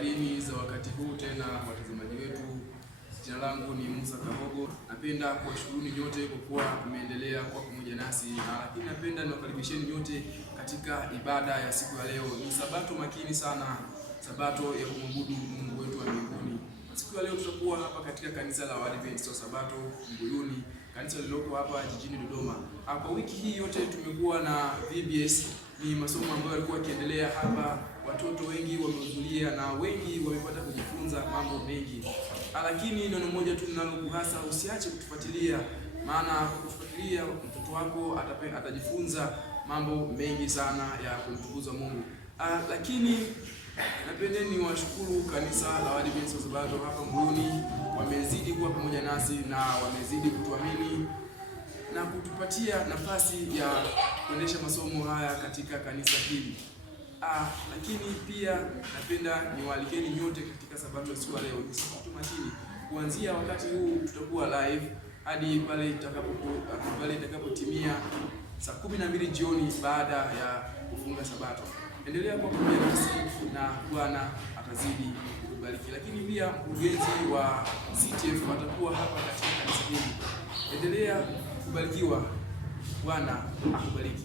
Habarini za wakati huu tena watazamaji wetu, jina langu ni Musa Kahogo. Napenda kuwashukuruni nyote kwa kuwa mmeendelea kuwa pamoja nasi, lakini napenda niwakaribisheni nyote katika ibada ya siku ya leo. Ni sabato makini sana, sabato ya kumwabudu Mungu wetu wa mbinguni. Siku ya leo tutakuwa hapa katika kanisa la Waadventista wa Sabato Mbuyuni, kanisa lililoko hapa jijini Dodoma. Kwa wiki hii yote tumekuwa na VBS, ni masomo ambayo yalikuwa yakiendelea hapa. Watoto wengi wamehudhuria na wengi wamepata kujifunza mambo mengi. Lakini neno moja tu ninalokuhasa, usiache kutufuatilia, maana kutufuatilia mtoto wako atajifunza mambo mengi sana ya kumtukuza Mungu. Lakini napenda niwashukuru kanisa la Waadventista wa Sabato hapa Mbuyuni, wamezidi kuwa pamoja nasi na wamezidi kutuamini na kutupatia nafasi ya kuendesha masomo haya katika kanisa hili. Lakini pia napenda niwaalikeni nyote katika sabato siku ya leo. Ni sabato makini. Kuanzia wakati huu tutakuwa live hadi pale itakapotimia saa 12 jioni baada ya kufunga sabato. Endelea kwa pamoja nasi na Bwana atazidi kukubariki. Lakini pia mkurugenzi wa CTF atakuwa hapa katika kanisa hili. Endelea kubarikiwa. Bwana akubariki.